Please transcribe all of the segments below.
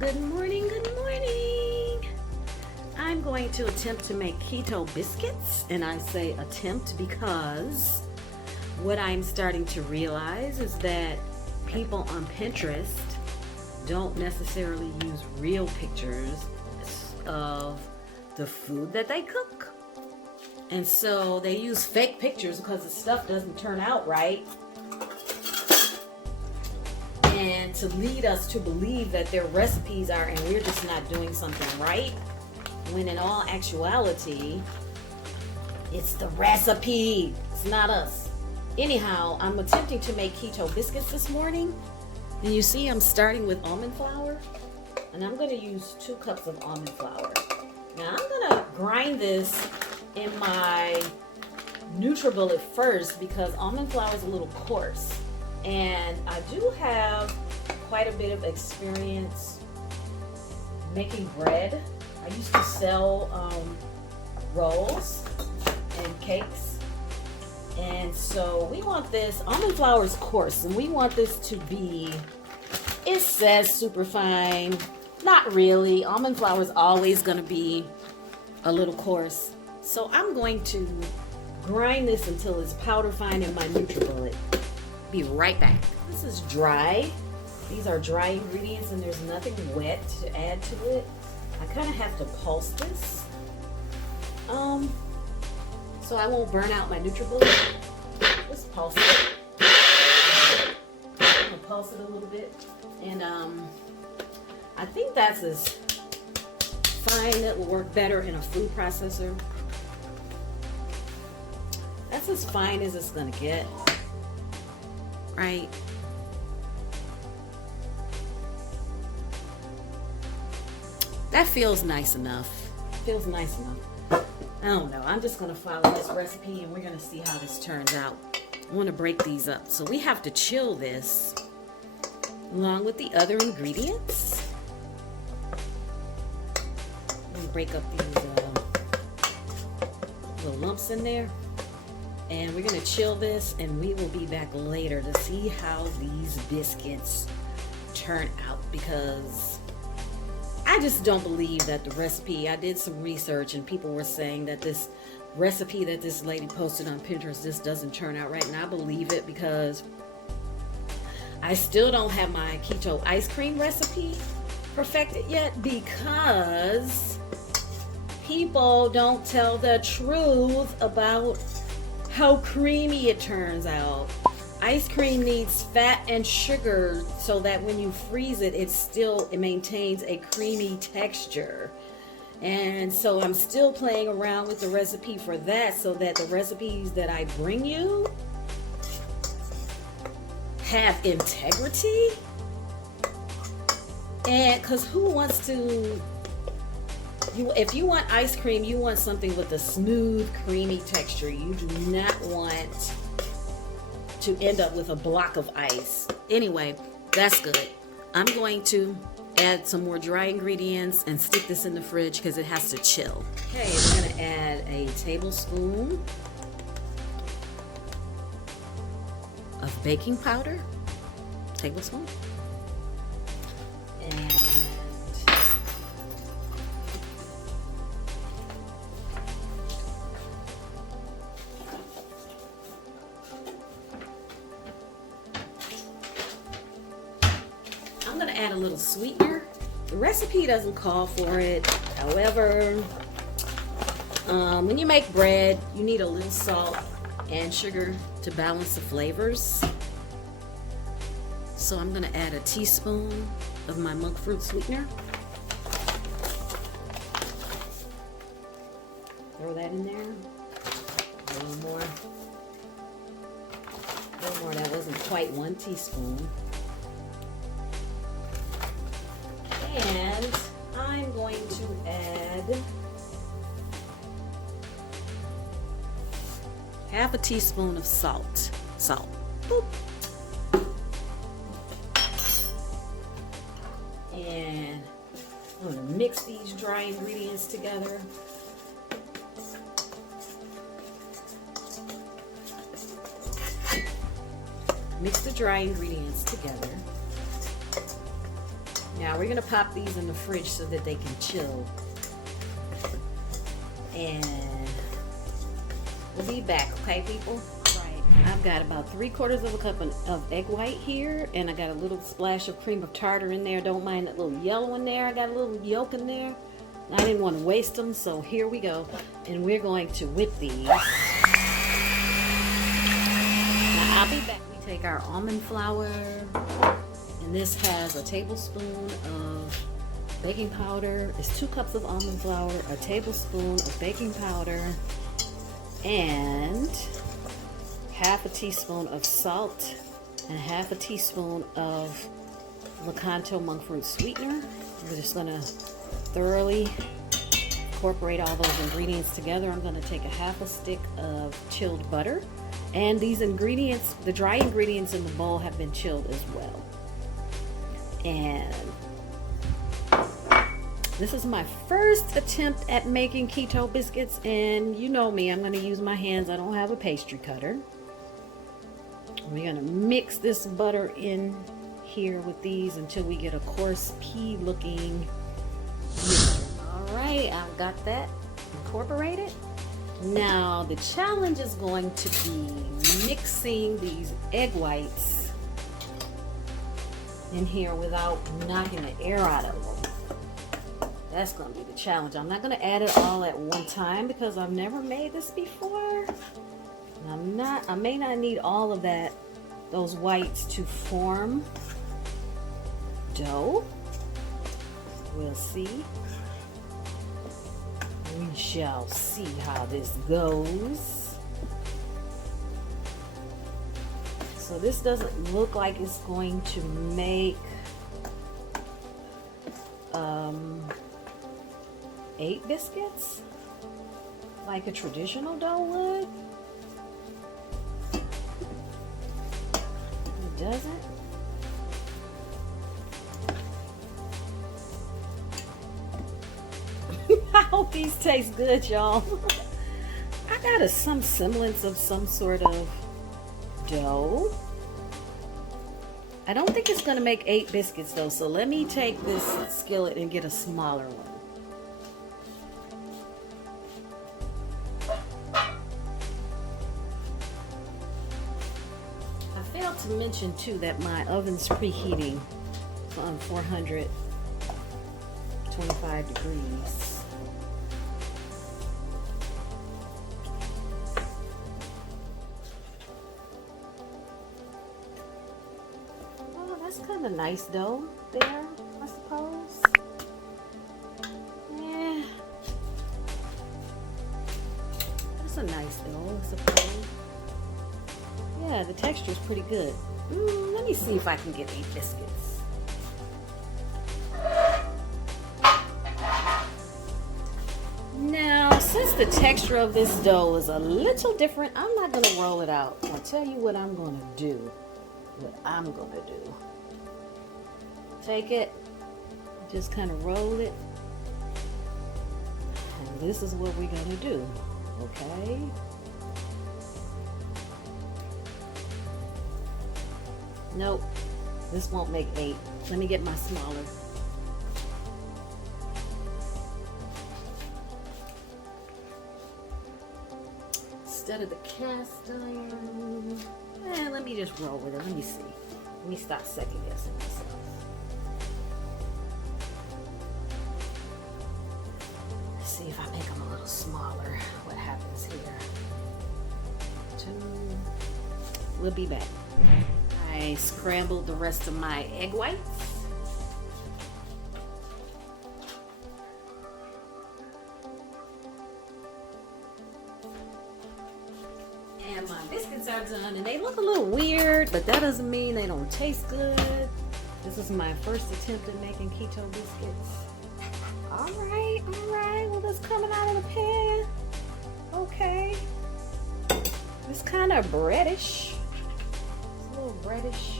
Good morning, good morning. I'm going to attempt to make keto biscuits, and I say attempt because what I'm starting to realize is that people on Pinterest don't necessarily use real pictures of the food that they cook. And so they use fake pictures because the stuff doesn't turn out right. And to lead us to believe that their recipes are, and we're just not doing something right, when in all actuality, it's the recipe. It's not us. Anyhow, I'm attempting to make keto biscuits this morning. And you see I'm starting with almond flour. And I'm going to use 2 cups of almond flour. Now I'm going to grind this in my NutriBullet first because almond flour is a little coarse. And I do have quite a bit of experience making bread. I used to sell rolls and cakes. And so we want this, almond flour is coarse, and we want this to be, it says super fine. Not really. Almond flour is always going to be a little coarse. So I'm going to grind this until it's powder fine in my NutriBullet. Be right back. This is dry. These are dry ingredients and there's nothing wet to add to it. I kind of have to pulse this so I won't burn out my NutriBullet. Just pulse it. I'm gonna pulse it a little bit, and I think that's as fine. That will work better in a food processor. That's as fine as it's gonna get. Right? That feels nice enough. Feels nice enough. I don't know. I'm just going to follow this recipe and we're going to see how this turns out. I want to break these up. So we have to chill this along with the other ingredients. I'm going to break up these little lumps in there. And we're going to chill this, and we will be back later to see how these biscuits turn out, because I just don't believe that the recipe, I did some research and people were saying that this recipe that this lady posted on Pinterest just doesn't turn out right, and I believe it because I still don't have my keto ice cream recipe perfected yet, because people don't tell the truth about how creamy it turns out. Ice cream needs fat and sugar so that when you freeze it, it maintains a creamy texture. And so I'm still playing around with the recipe for that, so that the recipes that I bring you have integrity. And because who wants to, if you want ice cream, you want something with a smooth, creamy texture. You do not want to end up with a block of ice. Anyway, that's good. I'm going to add some more dry ingredients and stick this in the fridge because it has to chill. Okay, I'm going to add a tablespoon of baking powder. Tablespoon. And I'm going to add a little sweetener. The recipe doesn't call for it. However, when you make bread, you need a little salt and sugar to balance the flavors. So I'm going to add a teaspoon of my monk fruit sweetener. Throw that in there. A little more. A little more. That wasn't quite 1 teaspoon. And I'm going to add half a teaspoon of salt. Boop. And I'm going to mix these dry ingredients together. Mix the dry ingredients together. Now we're gonna pop these in the fridge so that they can chill. And we'll be back, okay, people? Right. I've got about 3/4 of a cup of egg white here, and I got a little splash of cream of tartar in there. Don't mind that little yellow in there. I got a little yolk in there. I didn't want to waste them, so here we go. And we're going to whip these. Now I'll be back. We take our almond flour, and this has a tablespoon of baking powder. It's 2 cups of almond flour, a tablespoon of baking powder, and half a teaspoon of salt, and half a teaspoon of Lakanto monk fruit sweetener. We're just gonna thoroughly incorporate all those ingredients together. I'm gonna take a half a stick of chilled butter, and these ingredients, the dry ingredients in the bowl, have been chilled as well. And this is my first attempt at making keto biscuits, and you know me, I'm going to use my hands. I don't have a pastry cutter. We're going to mix this butter in here with these until we get a coarse pea looking mixture. All right, I've got that incorporated. Now the challenge is going to be mixing these egg whites in here without knocking the air out of them. That's going to be the challenge. I'm not going to add it all at one time because I've never made this before. I may not need all of those whites to form dough. We'll see. We shall see how this goes. So this doesn't look like it's going to make 8 biscuits like a traditional dough would. It doesn't. I hope these taste good, y'all. I got some semblance of some sort of dough. I don't think it's going to make 8 biscuits though, so let me take this skillet and get a smaller one. I failed to mention too that my oven's preheating on 425 degrees. Kind of nice dough there, I suppose. Yeah, that's a nice dough, I suppose. Yeah, the texture is pretty good. Let me see if I can get 8 biscuits. Now, since the texture of this dough is a little different, I'm not going to roll it out. I'll tell you what I'm going to do. Take it, just kind of roll it, and this is what we're going to do, okay? Nope, this won't make 8. Let me get my smaller. Instead of the cast iron, let me just roll with it. Let me see. Let me stop second guessing myself. See if I make them a little smaller. What happens here? 2. We'll be back. I scrambled the rest of my egg whites. And my biscuits are done, and they look a little weird, but that doesn't mean they don't taste good. This is my first attempt at making keto biscuits. All right, well, that's coming out of the pan. Okay. It's kind of breadish. It's a little breadish.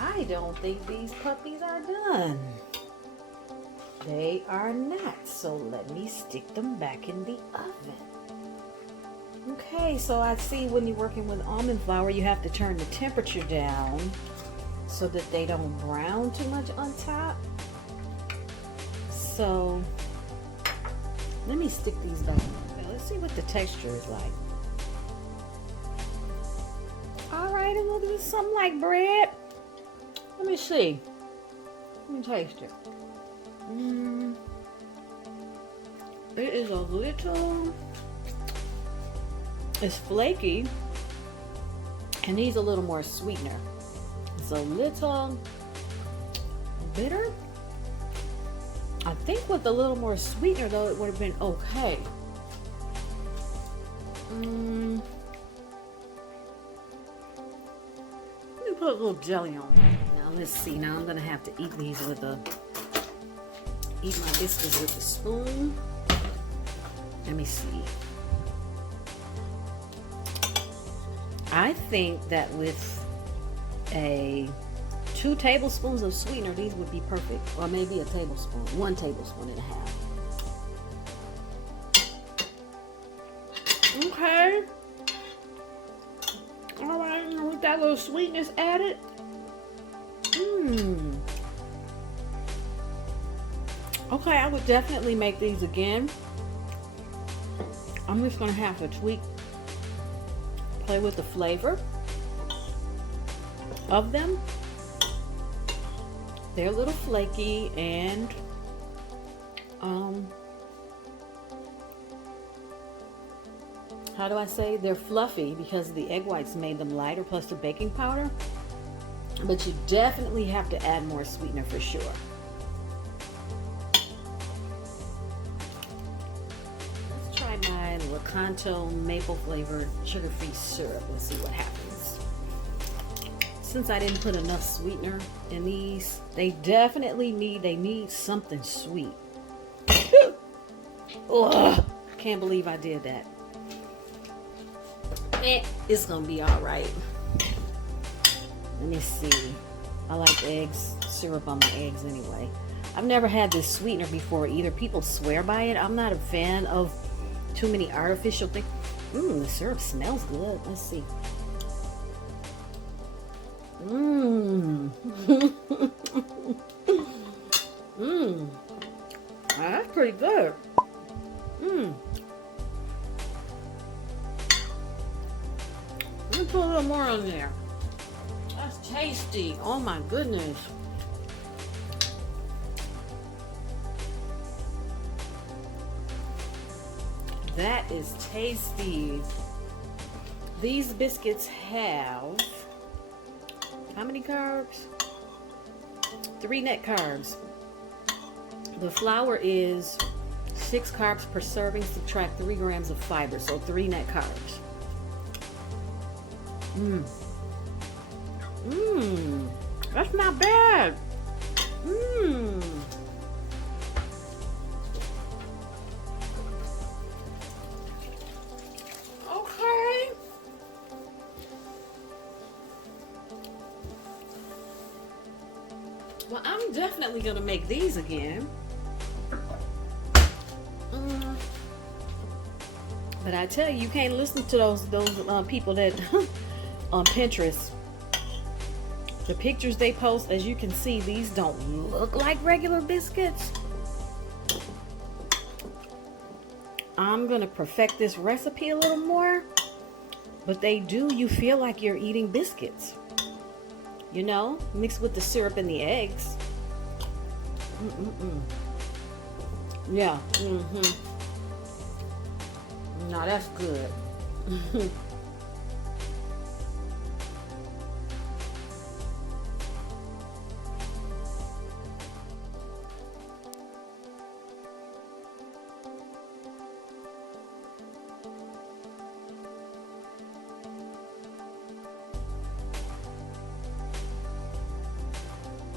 I don't think these puppies are done. They are not, so let me stick them back in the oven. Okay, so I see when you're working with almond flour, you have to turn the temperature down so that they don't brown too much on top. So let me stick these back. Let's see what the texture is like. All right, and look at this, something like bread. Let me see. Let me taste it. It is a little, it's flaky and needs a little more sweetener. It's a little bitter. I think with a little more sweetener though, it would have been okay. Let me put a little jelly on. Now let's see. Now I'm gonna have to eat these with eat my biscuits with a spoon. Let me see. I think that with 2 tablespoons of sweetener, these would be perfect. Or maybe a tablespoon, 1 tablespoon and a half. Okay. All right, with that little sweetness added. Okay, I would definitely make these again. I'm just gonna have to play with the flavor of them. They're a little flaky and how do I say? They're fluffy because the egg whites made them lighter plus the baking powder. But you definitely have to add more sweetener for sure. Let's try my Lakanto maple flavored sugar-free syrup and see what happens. Since I didn't put enough sweetener in these, they definitely need something sweet. Ugh, can't believe I did that. It's gonna be all right. Let me see. I like eggs, syrup on my eggs anyway. I've never had this sweetener before either. People swear by it. I'm not a fan of too many artificial things. The syrup smells good. Let's see. That's pretty good. Let me put a little more on there. That's tasty. Oh my goodness. That is tasty. These biscuits have how many carbs? 3 net carbs. The flour is 6 carbs per serving. Subtract 3 grams of fiber, so 3 net carbs. That's not bad. Okay. Well, I'm definitely gonna make these again. But I tell you, you can't listen to those people that on Pinterest. The pictures they post, as you can see, these don't look like regular biscuits. I'm gonna perfect this recipe a little more, but they do, you feel like you're eating biscuits, you know, mixed with the syrup and the eggs. Yeah. No, that's good.